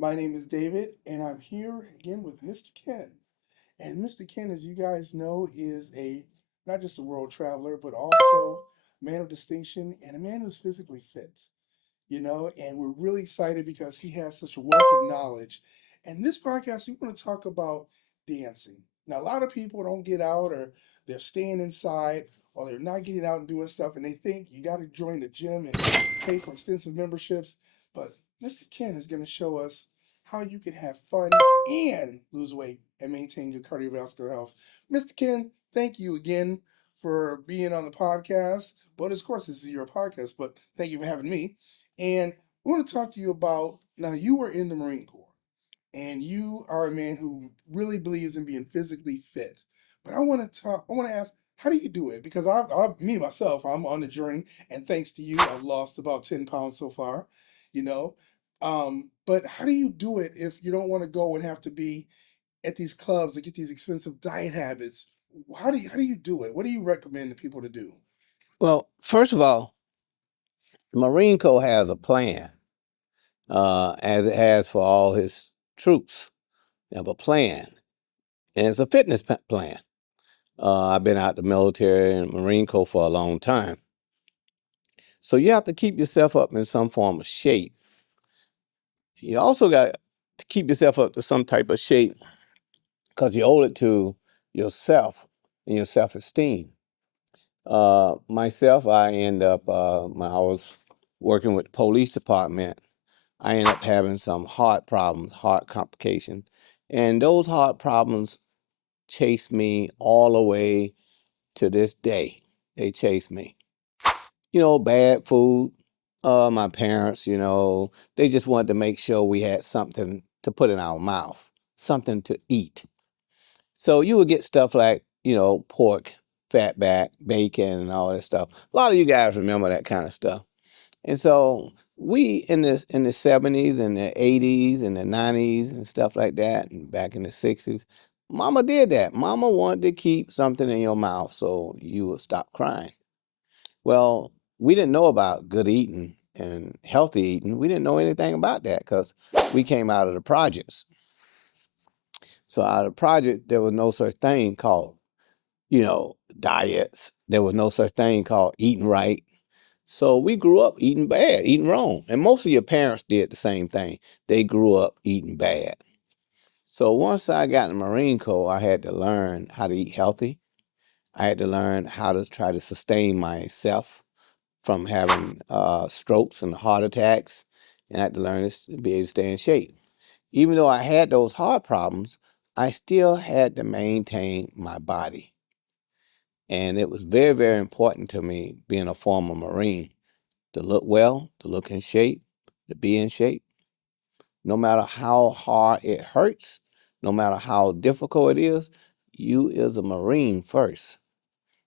My name is David, and I'm here again with Mr. Ken. And Mr. Ken, as you guys know, is a not just a world traveler, but also a man of distinction and a man who's physically fit. And we're really excited because he has such a wealth of knowledge. And this podcast, we want to talk about dancing. Now, a lot of people don't get out, or they're staying inside, or they're not getting out and doing stuff, and they think you got to join the gym and pay for extensive memberships. But Mr. Ken is going to show us how you can have fun and lose weight and maintain your cardiovascular health. Mr. Ken, thank you again for being on the podcast. But of course, this is your podcast, but thank you for having me. And I want to talk to you about now, you were in the Marine Corps and you are a man who really believes in being physically fit. But I want to ask, how do you do it? Because me myself, I'm on the journey, and thanks to you, I've lost about 10 pounds so far, you know. But how do you do it if you don't want to go and have to be at these clubs and get these expensive diet habits? How do you do it? What do you recommend to people to do? Well, first of all, the Marine Corps has a plan, as it has for all his troops. They have a plan, and it's a fitness plan. I've been out the military and Marine Corps for a long time. So you have to keep yourself up in some form of shape. You also got to keep yourself up to some type of shape because you owe it to yourself and your self-esteem. Myself, I end up, when I was working with the police department, I ended up having some heart problems, heart complications. And those heart problems chased me all the way to this day. They chased me. Bad food. My parents, they just wanted to make sure we had something to put in our mouth, something to eat. So you would get stuff like, pork, fatback, bacon, and all that stuff. A lot of you guys remember that kind of stuff. And so we in the 70s and the 80s and the 90s and stuff like that, and back in the 60s, Mama did that. Mama wanted to keep something in your mouth so you would stop crying. Well, we didn't know about good eating and healthy eating. We didn't know anything about that because we came out of the projects. So out of the project, there was no such thing called, diets. There was no such thing called eating right. So we grew up eating bad, eating wrong. And most of your parents did the same thing. They grew up eating bad. So once I got in the Marine Corps, I had to learn how to eat healthy. I had to learn how to try to sustain myself from having strokes and heart attacks. And I had to learn to be able to stay in shape. Even though I had those heart problems, I still had to maintain my body. And it was very, very important to me, being a former Marine, to look well, to look in shape, to be in shape. No matter how hard it hurts, no matter how difficult it is, you is a Marine first.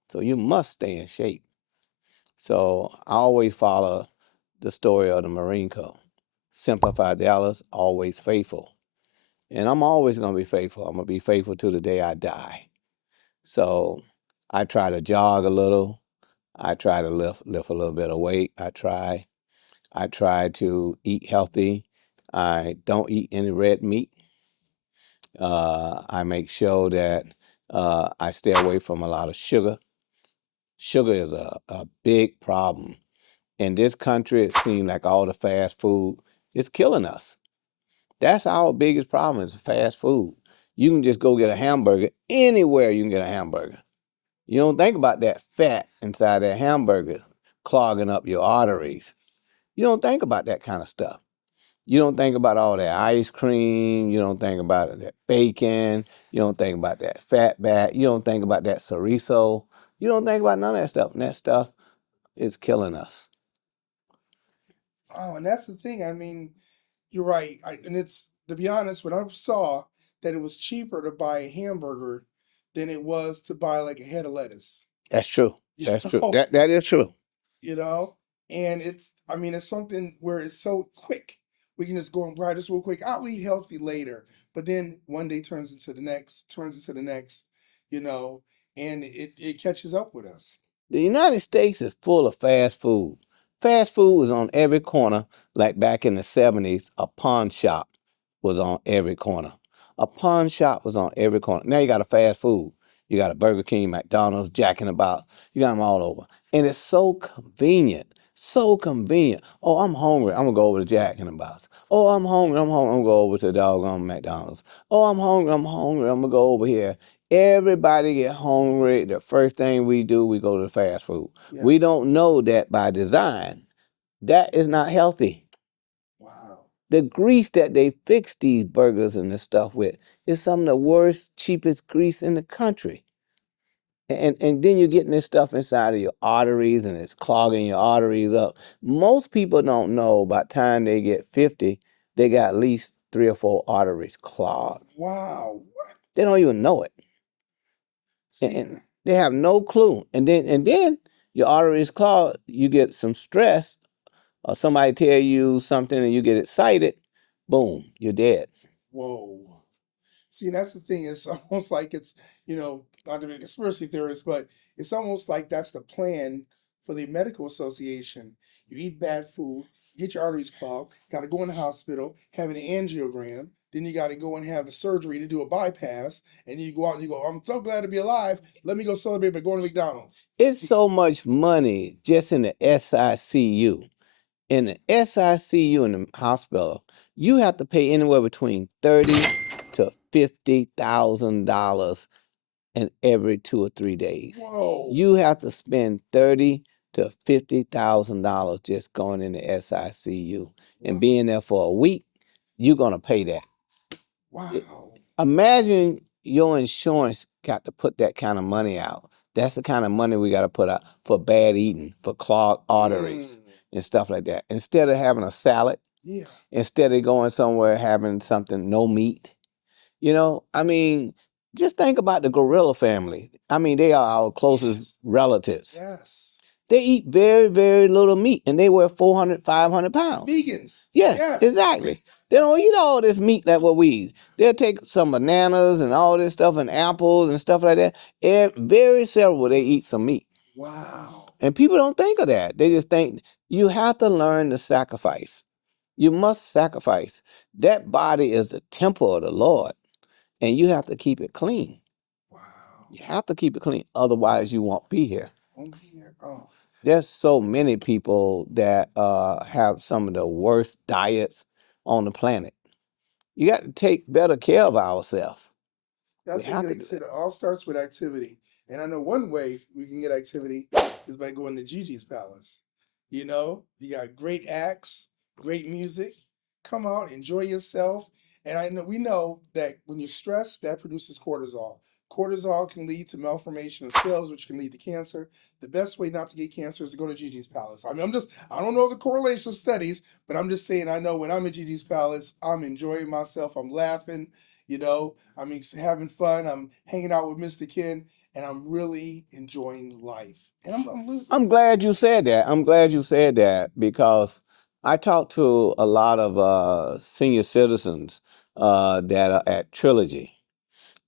So you must stay in shape. So I always follow the story of the Marine Corps. Semper Fidelis, always faithful. And I'm always going to be faithful. I'm going to be faithful to the day I die. So I try to jog a little. I try to lift a little bit of weight. I try to eat healthy. I don't eat any red meat. I make sure that I stay away from a lot of sugar. Sugar is a big problem. In this country, it seems like all the fast food is killing us. That's our biggest problem is fast food. You can just go get a hamburger. Anywhere you can get a hamburger. You don't think about that fat inside that hamburger clogging up your arteries. You don't think about that kind of stuff. You don't think about all that ice cream. You don't think about that bacon. You don't think about that fat back. You don't think about that chorizo. You don't think about none of that stuff. And that stuff is killing us. Oh, and that's the thing. I mean, you're right. And it's, to be honest, when I saw that it was cheaper to buy a hamburger than it was to buy like a head of lettuce, That's true. you That's true. know, That is true. you know, and I mean, it's something where it's so quick. We can just go and buy this real quick. I'll eat healthy later, but then one day turns into the next, you know, and it catches up with us. The United States is full of fast food. Fast food was on every corner, like back in the 70s, a pawn shop. was on every corner. A pawn shop was on every corner. Now you got a fast food. You got a Burger King, McDonald's, Jack in the Box. You got them all over. And it's so convenient. So convenient. Oh, I'm hungry. I'm going to go over to Jack in the Box. Oh, I'm hungry. I'm hungry. I'm going to go over to the doggone McDonald's. Oh, I'm hungry. I'm hungry. I'm going to go over here. Everybody get hungry. The first thing we do, we go to the fast food. Yeah. We don't know that by design. That is not healthy. Wow. The grease that they fix these burgers and this stuff with is some of the worst, cheapest grease in the country. And then you're getting this stuff inside of your arteries and it's clogging your arteries up. Most people don't know by the time they get 50, they got at least 3 or 4 arteries clogged. Wow. What? They don't even know it. See, And they have no clue. And then your arteries clogged, you get some stress, or somebody tell you something and you get excited, boom, you're dead. whoa. See, that's the thing. It's almost like it's, not to be a conspiracy theorist, but it's almost like that's the plan for the medical association. You eat bad food, get your arteries clogged, got to go in the hospital, have an angiogram, then you got to go and have a surgery to do a bypass, and you go out and you go, I'm so glad to be alive. Let me go celebrate by going to McDonald's. It's so much money just in the SICU. In the SICU in the hospital, you have to pay anywhere between $30,000 to $50,000 in every 2 or 3 days. Whoa. You have to spend $30,000 to $50,000 just going in the SICU and being there for a week. You're gonna pay that. Wow. Imagine your insurance got to put that kind of money out. That's the kind of money we got to put out for bad eating, for clogged arteries and stuff like that. Instead of having a salad, Yeah. instead of going somewhere having something no meat, I mean, just think about the gorilla family. I mean, they are our closest relatives. Yes. They eat very, very little meat and they weigh 400, 500 pounds. Vegans. Yes, exactly. They don't eat all this meat like what we eat. They'll take some bananas and all this stuff and apples and stuff like that. Very several they eat some meat. Wow. And people don't think of that. They just think you have to learn to sacrifice. You must sacrifice. That body is the temple of the Lord, and you have to keep it clean. Wow. You have to keep it clean, otherwise you won't be here. Won't be here. Oh. There's so many people that have some of the worst diets on the planet. You got to take better care of ourselves. I We think, have like to you do said, that. it all starts with activity. And I know one way we can get activity is by going to Gigi's Palace. You got great acts, great music. Come out, enjoy yourself. And we know that when you're stressed, that produces cortisol. Cortisol can lead to malformation of cells, which can lead to cancer. The best way not to get cancer is to go to Gigi's Palace. I mean, I don't know the correlation studies, but I'm just saying, I know when I'm at Gigi's Palace, I'm enjoying myself. I'm laughing. I'm having fun. I'm hanging out with Mr. Ken, and I'm really enjoying life. And I'm losing. I'm glad you said that. I'm glad you said that because I talked to a lot of senior citizens that are at Trilogy,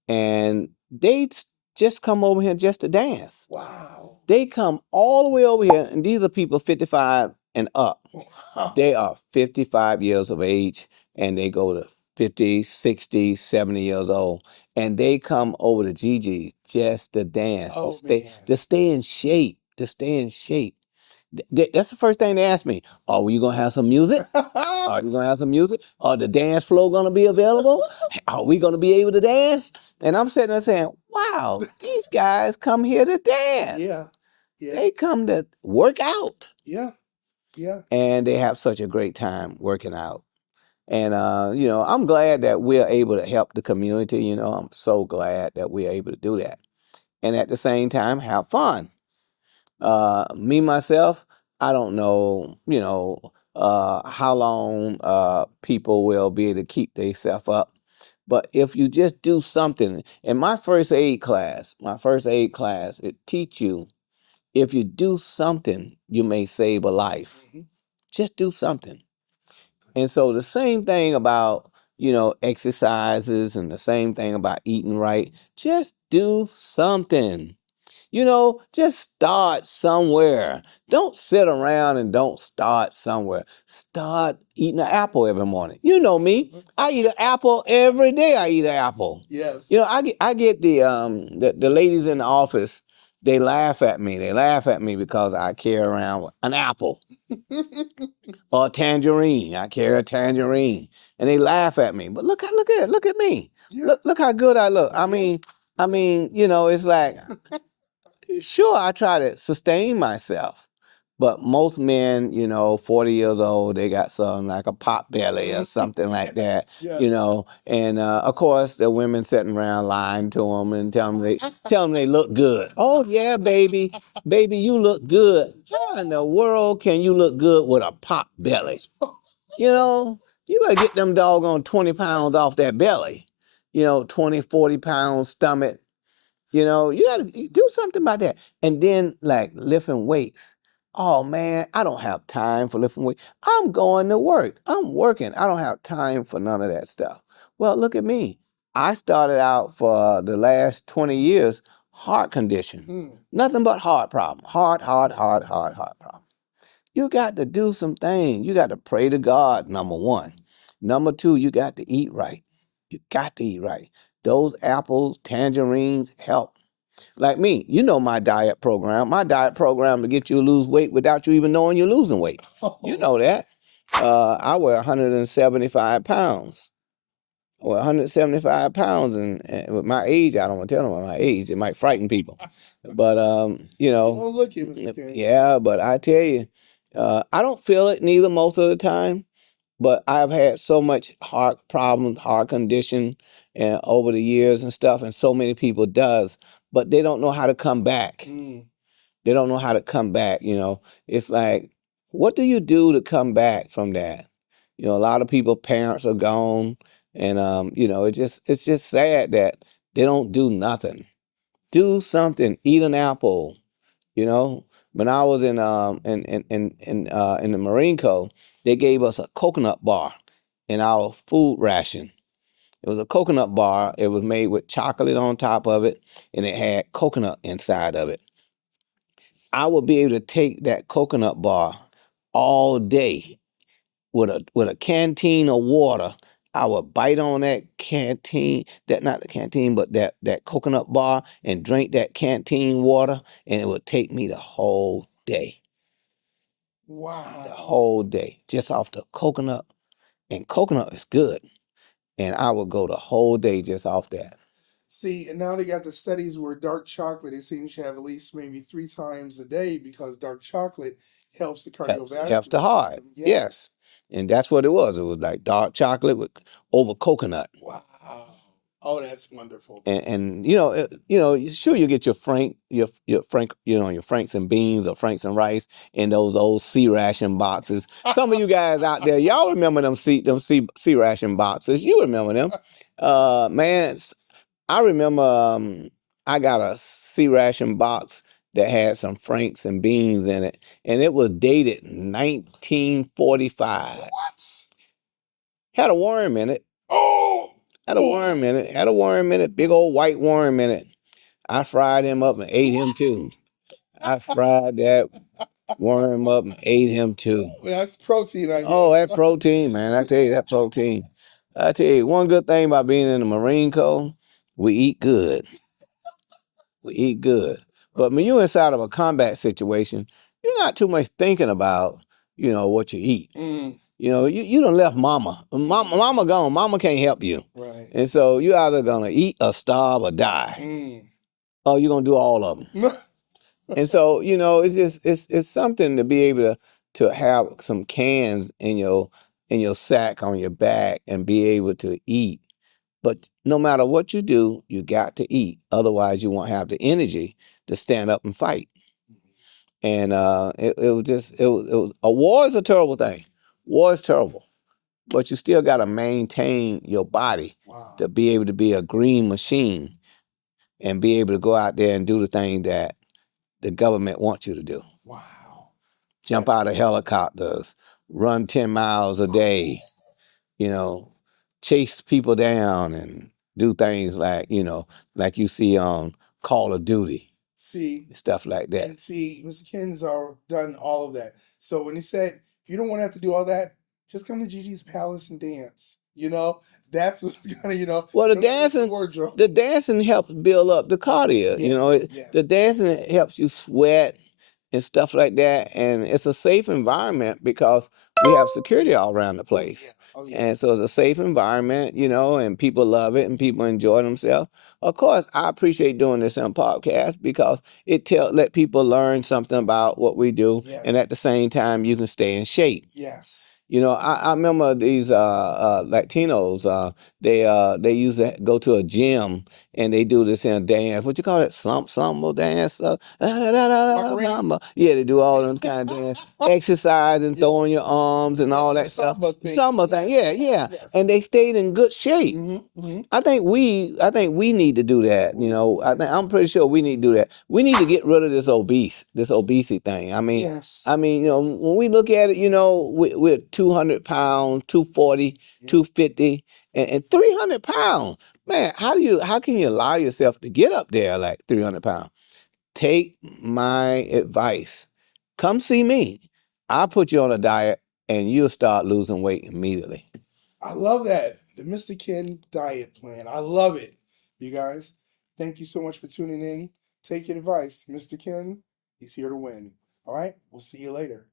and they just come over here just to dance. Wow. They come all the way over here, and these are people 55 and up. Wow. They are 55 years of age, and they go to 50, 60, 70 years old, and they come over to Gigi just to dance, Oh, to man. stay in shape, to stay in shape. That's the first thing they ask me. Are you gonna have some music? Are you gonna have some music? Are the dance floor gonna be available? Are we gonna be able to dance? And I'm sitting there saying, wow, these guys come here to dance. Yeah. Yeah. They come to work out. Yeah. Yeah. And they have such a great time working out. And I'm glad that we're able to help the community. I'm so glad that we're able to do that. And at the same time, have fun. Me myself, I don't know, how long people will be able to keep themselves up. But if you just do something, in my first aid class, it teach you if you do something, you may save a life. Mhm. Just do something. And so the same thing about, exercises and the same thing about eating right. Just do something. You know, just start somewhere. Don't sit around and don't start somewhere. Start eating an apple every morning. You know me. I eat an apple every day. I eat an apple. Yes. You know, I get the ladies in the office, they laugh at me. They laugh at me because I carry around an apple or a tangerine. I carry a tangerine. And they laugh at me. But look at me. Yeah. Look how good I look. Yeah. I mean, you know, it's like sure, I try to sustain myself, but most men, you know, 40 years old, they got something like a pot belly or something like that, Yes. you know. And of course, the women sitting around lying to them and tell them they look good. Oh yeah, baby, you look good. How in the world can you look good with a pot belly? You know, you better get them doggone 20 pounds off that belly. You know, 20, 40 pound stomach. You know, you gotta do something about that. And then like lifting weights. Oh man, I don't have time for lifting weights. I'm going to work. I'm working. I don't have time for none of that stuff. Well, look at me. I started out for the last 20 years heart condition. Mm. Nothing but heart problem. Heart problem. You got to do some things. You got to pray to God, number one. Number two, you got to eat right. You got to eat right. Those apples, tangerines help. Like me, you know my diet program. My diet program to get you to lose weight without you even knowing you're losing weight. You know that. I weigh 175 pounds. Well, 175 pounds, and with my age, I don't want to tell them my age. It might frighten people. But you You know, don't look it, Mr. King. yeah. But I tell you, I don't feel it neither most of the time. But I've had so much heart problems, heart condition, and over the years and stuff, and so many people does, but they don't know how to come back. Mm. They don't know how to come back. You know, it's like, what do you do to come back from that? You know, a lot of people, parents are gone, and you know, it's just sad that they don't do nothing. Do something. Eat an apple. You know, when I was in the Marine Corps, they gave us a coconut bar in our food ration. It was a coconut bar. It was made with chocolate on top of it, and it had coconut inside of it. I would be able to take that coconut bar all day with a canteen of water. I would bite on that canteen, that not the canteen, but that coconut bar and drink that canteen water, and it would take me the whole day. The Wow. whole day. Just off the coconut. And coconut is good. And I would go the whole day just off that. See, and now they got the studies where dark chocolate, it seems to have at least maybe 3 times a day because dark chocolate helps the Helps cardiovascular the heart. system. Yeah. Yes. And that's what it was. It was like dark chocolate with over coconut. Wow. Oh, that's wonderful. And sure you get your Frank, you know, your Franks and beans or Franks and rice in those old C ration boxes. Some of you guys out there, y'all remember them C ration boxes. You remember them. Man, I remember I got a C ration box that had some Franks and beans in it, and it was dated 1945. What? Had a worm in it. Oh, Had a worm in it. Had a worm in it. Big old white worm in it. I fried him up and ate him too. I fried that worm up and ate him too. that's protein, I guess. Oh, that protein, man. I tell you, that protein. I tell you, one good thing about being in the Marine Corps, we eat good. We eat good. But when you're inside of a combat situation, you're not too much thinking about, you know, what you eat. Mm, You know, you done left mama. Mama gone. Mama can't help you. right. And so you're either gonna eat or starve or die. Mm. Or you're gonna do all of them. And so, you know, it's just it's something to be able to have some cans in your sack on your back and be able to eat. But no matter what you do, you got to eat. Otherwise you won't have the energy to stand up and fight. And it was just it was a war is a terrible thing. War is terrible. But you still got to maintain your body Wow. to be able to be a green machine and be able to go out there and do the thing that the government wants you to do. Wow. Jump out of helicopters, run 10 miles a day, you know, chase people down and do things like, you know, like you see on Call of Duty. See, stuff like that. and see, Mr. Ken's done all of that. So when he said, if you don't want to have to do all that, just come to Gigi's Palace and dance. You know, that's what's gonna, Well, don't mess the wardrobe. the dancing helps build up the cardio. You Yes, know, yes. the dancing helps you sweat and stuff like that, and it's a safe environment because we have security all around the place. Oh yeah. And so it's a safe environment, you know, and people love it and people enjoy themselves. Of course, I appreciate doing this on podcast because let people learn something about what we do, and Yes. at the same time, you can stay in shape. Yes. You know, I remember these Latinos. They used to go to a gym and they do this in a dance. What you call it? Samba dance. Macarena? Yeah, they do all them kind of dance, exercise and throwing your arms and all that stuff. Samba thing. Samba thing. Yeah, yeah. Yes. And they stayed in good shape. Mm-hmm. I think we need to do that. You know, I'm pretty sure we need to do that. We need to get rid of this obesity thing. Yes. I mean, you know, when we look at it, you know, we're 200 pounds, 240, 250, and 300 pounds. Man, how can you allow yourself to get up there like 300 pounds? Take my advice. Come see me. I'll put you on a diet and you'll start losing weight immediately. I love that. The Mr. Ken diet plan. I love it. You guys, thank you so much for tuning in. Take your advice. Mr. Ken, he's here to win. All right, we'll see you later.